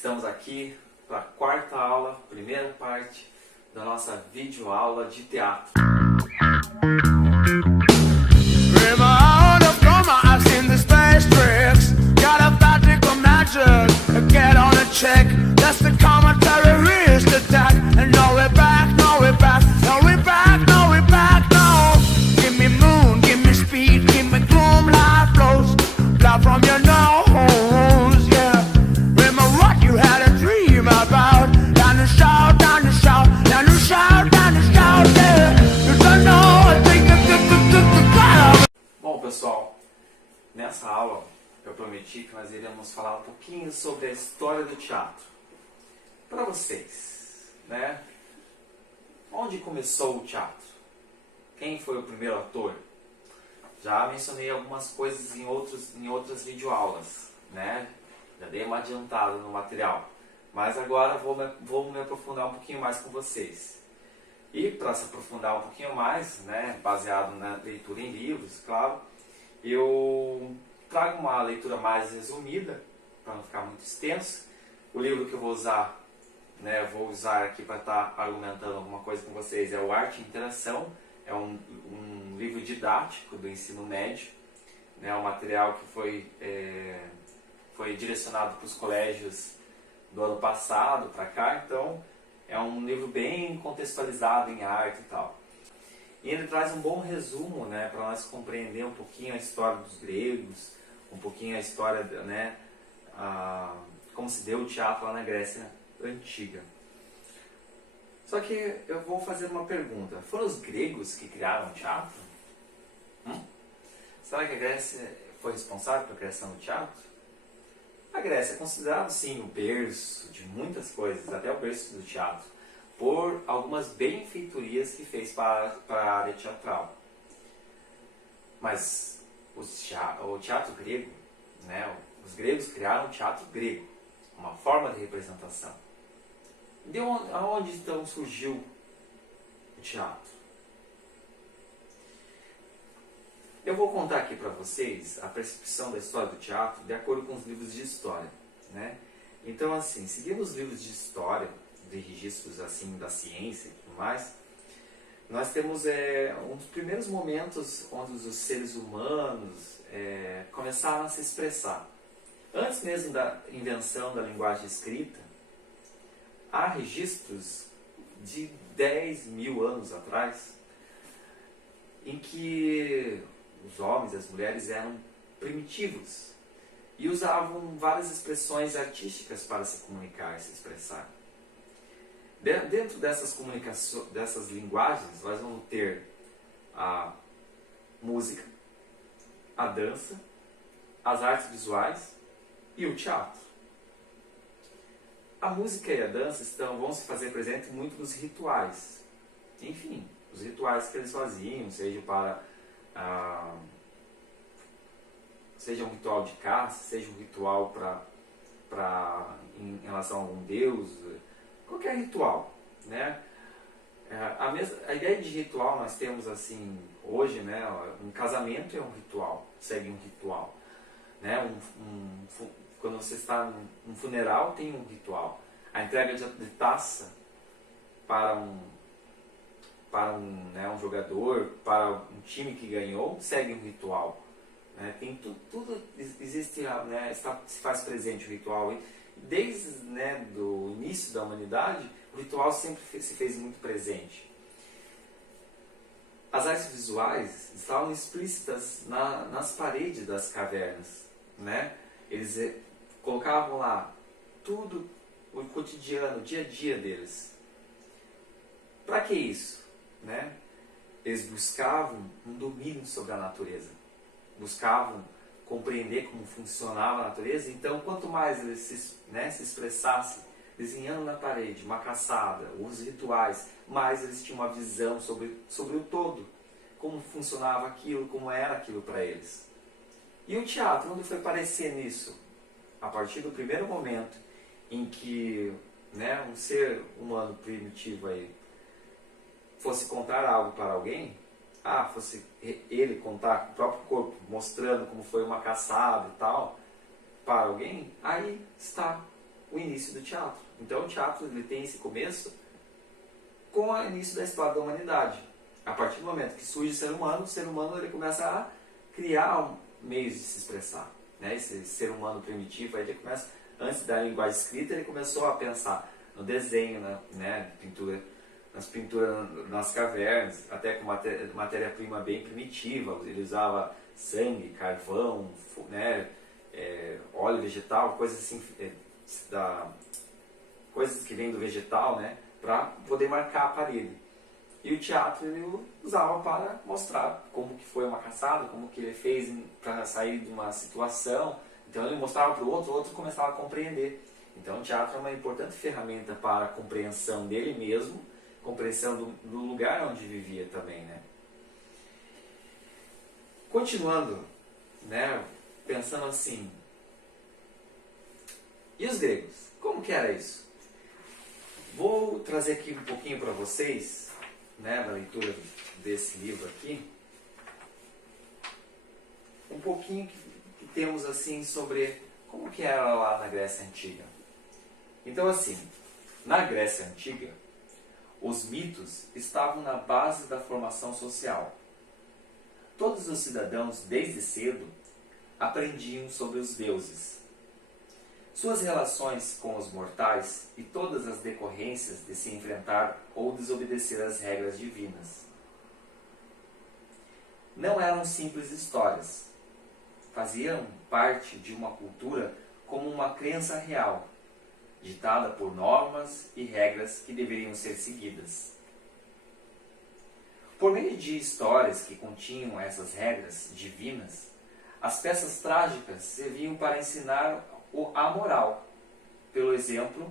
Estamos aqui para a quarta aula, primeira parte da nossa videoaula de teatro. Bom, pessoal, nessa aula eu prometi que nós iremos falar um pouquinho sobre a história do teatro. Para vocês, né? Onde começou o teatro? Quem foi o primeiro ator? Já mencionei algumas coisas em outras videoaulas, né? Já dei uma adiantada no material. Mas agora vou me aprofundar um pouquinho mais com vocês. E para se aprofundar um pouquinho mais, né, baseado na leitura em livros, claro, eu trago uma leitura mais resumida, para não ficar muito extenso. O livro que eu vou usar, né, aqui para estar argumentando alguma coisa com vocês, é o Arte e Interação. É um livro didático do ensino médio, né, um material que foi direcionado para os colégios do ano passado para cá, então é um livro bem contextualizado em arte e tal. E ele traz um bom resumo, né, para nós compreender um pouquinho a história dos gregos, um pouquinho a história, né, como se deu o teatro lá na Grécia Antiga. Só que eu vou fazer uma pergunta. Foram os gregos que criaram o teatro? Será que a Grécia foi responsável pela criação do teatro? A Grécia é considerada, sim, o berço de muitas coisas, até o berço do teatro, por algumas benfeitorias que fez para a área teatral. Mas o teatro grego, né, os gregos criaram o teatro grego, uma forma de representação. De onde então surgiu o teatro? Eu vou contar aqui para vocês a percepção da história do teatro de acordo com os livros de história, né? Então, assim, seguindo os livros de história, de registros assim da ciência e tudo mais, nós temos um dos primeiros momentos onde os seres humanos começaram a se expressar. Antes mesmo da invenção da linguagem escrita, há registros de 10 mil anos atrás em que os homens e as mulheres eram primitivos e usavam várias expressões artísticas para se comunicar e se expressar. Dentro dessas linguagens, nós vamos ter a música, a dança, as artes visuais e o teatro. A música e a dança vão se fazer presente muito nos rituais. Enfim, os rituais que eles faziam, seja um ritual de caça, seja um ritual em relação a algum deus, qualquer ritual, né? A ideia de ritual nós temos assim hoje, né? Um casamento é um ritual, segue um ritual, né? Quando você está num funeral tem um ritual. A entrega de taça para um jogador, para um time que ganhou, segue um ritual. Né? Tem tudo existe, né, se faz presente o ritual. E desde, né, do início da humanidade, o ritual sempre se fez muito presente. As artes visuais estavam explícitas nas paredes das cavernas. Né? Eles colocavam lá tudo, o cotidiano, o dia a dia deles. Para que isso? Né? Eles buscavam um domínio sobre a natureza, buscavam compreender como funcionava a natureza. Então, quanto mais eles se expressassem, desenhando na parede, uma caçada, os rituais, mais eles tinham uma visão sobre o todo, como funcionava aquilo, como era aquilo para eles. E o teatro, onde foi aparecer nisso? A partir do primeiro momento em que, né, um ser humano primitivo aí fosse contar algo para alguém, fosse ele contar com o próprio corpo, mostrando como foi uma caçada e tal, para alguém, aí está o início do teatro. Então o teatro ele tem esse começo com o início da história da humanidade. A partir do momento que surge o ser humano ele começa a criar meios de se expressar. Né? Esse ser humano primitivo, aí ele começa, antes da linguagem escrita, ele começou a pensar no desenho, né? Pintura, nas pinturas nas cavernas, até com matéria-prima bem primitiva. Ele usava sangue, carvão, né? Óleo vegetal, coisas assim, coisas que vêm do vegetal, né? Para poder marcar a parede. E o teatro ele usava para mostrar como que foi uma caçada, como que ele fez para sair de uma situação. Então ele mostrava para o outro começava a compreender. Então o teatro é uma importante ferramenta para a compreensão dele mesmo, compreensão do lugar onde vivia também, né? Continuando, né, pensando assim, e os gregos? Como que era isso? Vou trazer aqui um pouquinho para vocês, né, da leitura desse livro aqui, um pouquinho que temos assim sobre como que era lá na Grécia Antiga. Então assim, na Grécia Antiga, os mitos estavam na base da formação social. Todos os cidadãos, desde cedo, aprendiam sobre os deuses, suas relações com os mortais e todas as decorrências de se enfrentar ou desobedecer às regras divinas. Não eram simples histórias. Faziam parte de uma cultura como uma crença real, ditada por normas e regras que deveriam ser seguidas. Por meio de histórias que continham essas regras divinas, as peças trágicas serviam para ensinar a moral, pelo exemplo,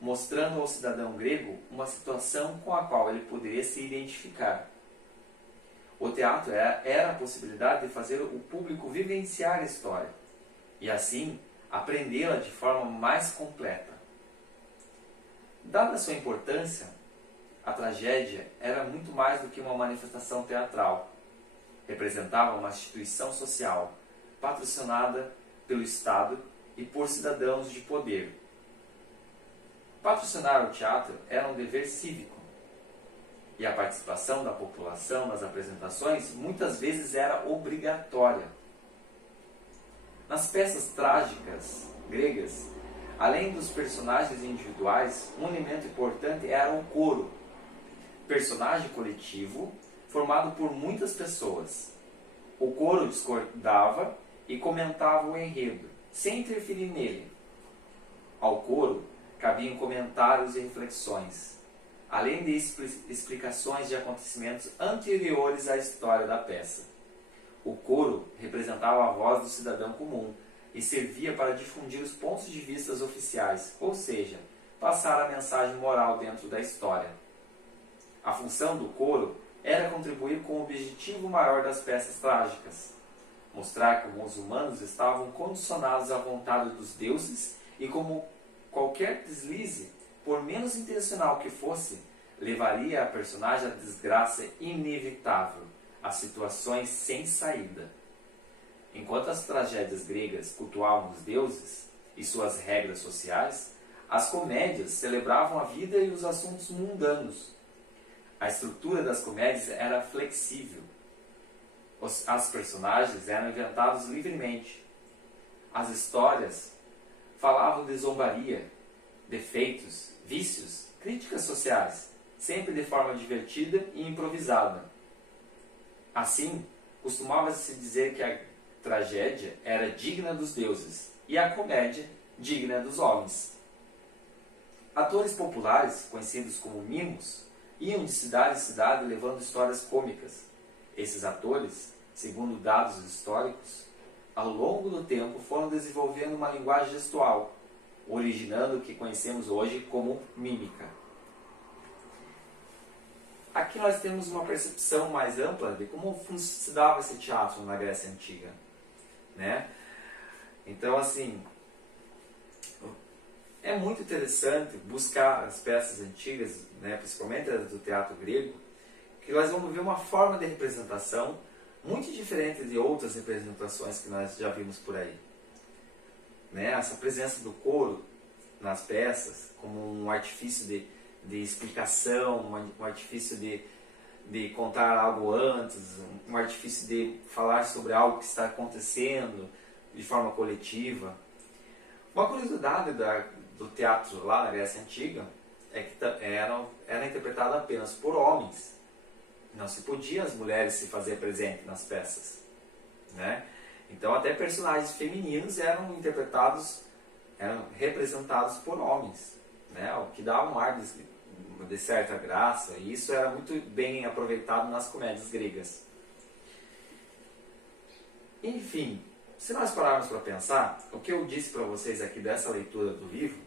mostrando ao cidadão grego uma situação com a qual ele poderia se identificar. O teatro era a possibilidade de fazer o público vivenciar a história e, assim, aprendê-la de forma mais completa. Dada a sua importância, a tragédia era muito mais do que uma manifestação teatral. Representava uma instituição social, patrocinada pelo Estado e por cidadãos de poder. Patrocinar o teatro era um dever cívico, e a participação da população nas apresentações muitas vezes era obrigatória. Nas peças trágicas gregas, além dos personagens individuais, um elemento importante era o coro, personagem coletivo formado por muitas pessoas. O coro discordava e comentava o enredo, sem interferir nele. Ao coro cabiam comentários e reflexões, além de explicações de acontecimentos anteriores à história da peça. O coro representava a voz do cidadão comum e servia para difundir os pontos de vista oficiais, ou seja, passar a mensagem moral dentro da história. A função do coro era contribuir com o objetivo maior das peças trágicas, mostrar como os humanos estavam condicionados à vontade dos deuses e como qualquer deslize, por menos intencional que fosse, levaria a personagem à desgraça inevitável, a situações sem saída. Enquanto as tragédias gregas cultuavam os deuses e suas regras sociais, as comédias celebravam a vida e os assuntos mundanos. A estrutura das comédias era flexível. As personagens eram inventados livremente. As histórias falavam de zombaria, defeitos, vícios, críticas sociais, sempre de forma divertida e improvisada. Assim, costumava-se dizer que a tragédia era digna dos deuses e a comédia digna dos homens. Atores populares, conhecidos como mimos, iam de cidade em cidade levando histórias cômicas. Esses atores, segundo dados históricos, ao longo do tempo foram desenvolvendo uma linguagem gestual, originando o que conhecemos hoje como mímica. Aqui nós temos uma percepção mais ampla de como se dava esse teatro na Grécia Antiga, né? Então, assim, é muito interessante buscar as peças antigas, né, principalmente as do teatro grego, que nós vamos ver uma forma de representação muito diferente de outras representações que nós já vimos por aí. Né? Essa presença do coro nas peças, como um artifício de explicação, um artifício de contar algo antes, um artifício de falar sobre algo que está acontecendo de forma coletiva. Uma curiosidade do teatro lá na Grécia Antiga é que era interpretado apenas por homens. Não se podia as mulheres se fazer presente nas peças, né? Então até personagens femininos eram representados por homens, né? O que dava um ar de certa graça, e isso era muito bem aproveitado nas comédias gregas. Enfim, se nós pararmos para pensar, o que eu disse para vocês aqui dessa leitura do livro,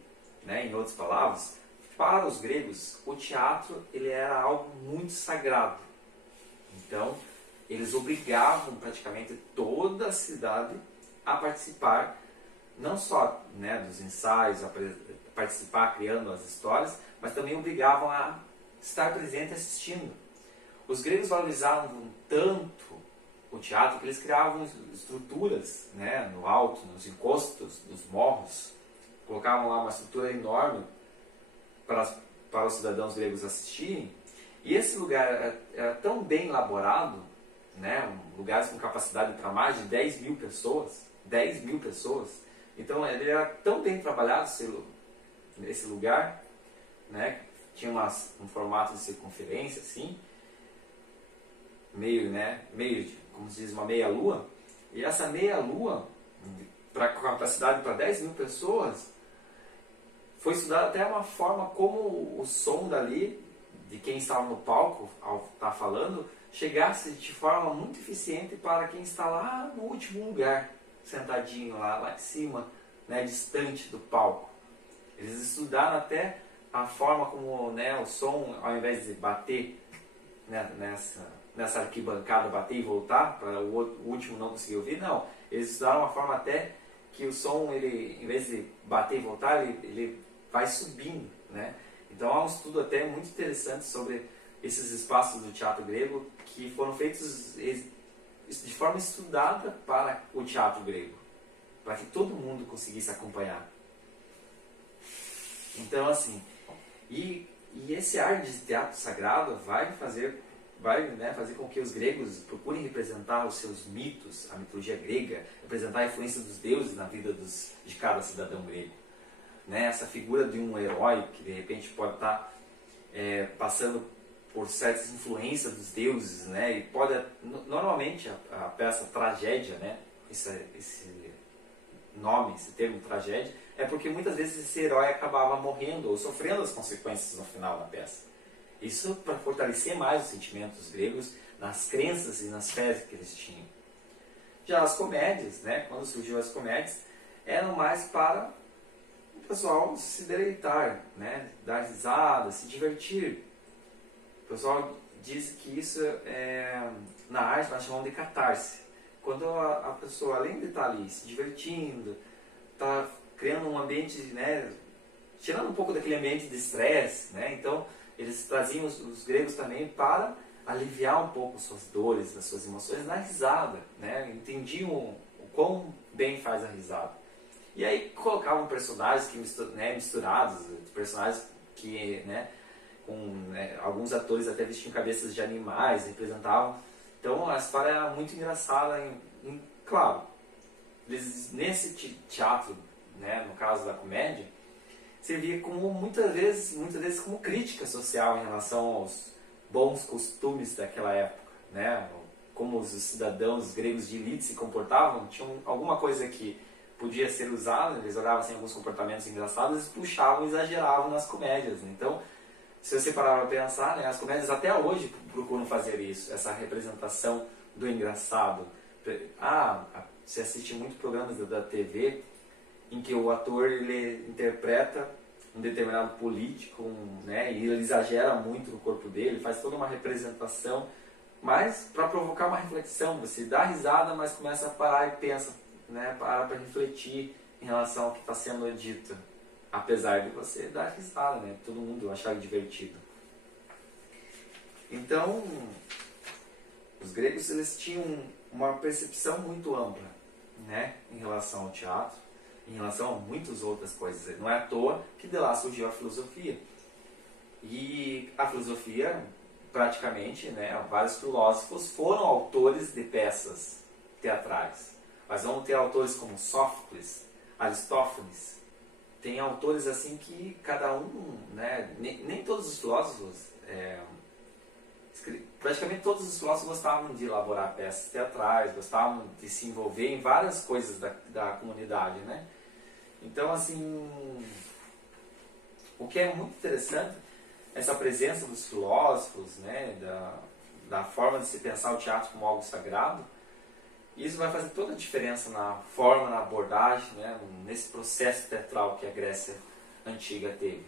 né, em outras palavras, para os gregos, o teatro ele era algo muito sagrado. Então, eles obrigavam praticamente toda a cidade a participar, não só, né, dos ensaios, a participar criando as histórias, mas também obrigavam a estar presente assistindo. Os gregos valorizavam tanto o teatro que eles criavam estruturas, né, no alto, nos encostos dos morros, colocavam lá uma estrutura enorme para os cidadãos gregos assistirem, e esse lugar era tão bem elaborado, né, lugares com capacidade para mais de 10 mil pessoas, 10 mil pessoas, então ele era tão bem trabalhado esse lugar, né, tinha um formato de circunferência assim, meio, como se diz, uma meia-lua, e essa meia-lua, para capacidade para 10 mil pessoas, foi estudada até uma forma como o som dali, de quem estava no palco, ao estar falando, chegasse de forma muito eficiente para quem está lá no último lugar, sentadinho lá em cima, né, distante do palco. Eles estudaram até a forma como, né, o som, ao invés de bater, né, nessa arquibancada, bater e voltar, para o último não conseguir ouvir, não. Eles estudaram uma forma até que o som, ele, em vez de bater e voltar, ele vai subindo, né? Então há um estudo até muito interessante sobre esses espaços do teatro grego que foram feitos de forma estudada para o teatro grego, para que todo mundo conseguisse acompanhar. Então, assim, e esse ar de teatro sagrado vai fazer com que os gregos procurem representar os seus mitos, a mitologia grega, representar a influência dos deuses na vida de cada cidadão grego. Né? Essa figura de um herói que de repente pode estar passando por certas influências dos deuses, né? E pode, normalmente a peça tragédia, né? Esse nome, esse termo tragédia, é porque muitas vezes esse herói acabava morrendo ou sofrendo as consequências no final da peça. Isso para fortalecer mais os sentimentos gregos nas crenças e nas fés que eles tinham. Já as comédias, né? Quando surgiu as comédias, eram mais para o pessoal se deleitar, né? Dar risada, se divertir. O pessoal diz que isso na arte nós chamamos de catarse. Quando a pessoa, além de estar ali se divertindo, está criando um ambiente, né? Tirando um pouco daquele ambiente de estresse, né? Então eles traziam os gregos também para aliviar um pouco suas dores, as suas emoções na risada, né? Entendiam o quão bem faz a risada. E aí colocavam personagens misturados, personagens que, né, alguns atores até vestiam cabeças de animais, representavam. Então a história era muito engraçada. Claro, nesse teatro, né, no caso da comédia, servia como muitas vezes como crítica social em relação aos bons costumes daquela época, né? Como os cidadãos gregos de elite se comportavam, tinham alguma coisa que podia ser usada, eles olhavam assim, alguns comportamentos engraçados, eles puxavam e exageravam nas comédias. Então, se você parar para pensar, né, as comédias até hoje procuram fazer isso, essa representação do engraçado. Você assiste muitos programas da TV em que o ator ele interpreta um determinado político, né, e ele exagera muito no corpo dele, faz toda uma representação, mas para provocar uma reflexão. Você dá risada, mas começa a parar e pensa, né, para refletir em relação ao que está sendo dito, apesar de você dar risada, né, todo mundo achar divertido. Então, os gregos eles tinham uma percepção muito ampla, né, em relação ao teatro. em relação a muitas outras coisas. Não é à toa que de lá surgiu a filosofia. E a filosofia, praticamente, né, vários filósofos foram autores de peças teatrais. Mas vamos ter autores como Sófocles, Aristófanes. Tem autores assim que cada um, né, nem todos os filósofos, praticamente todos os filósofos gostavam de elaborar peças teatrais, gostavam de se envolver em várias coisas da comunidade, né? Então, assim, o que é muito interessante, essa presença dos filósofos, né, da forma de se pensar o teatro como algo sagrado, isso vai fazer toda a diferença na forma, na abordagem, né, nesse processo teatral que a Grécia Antiga teve.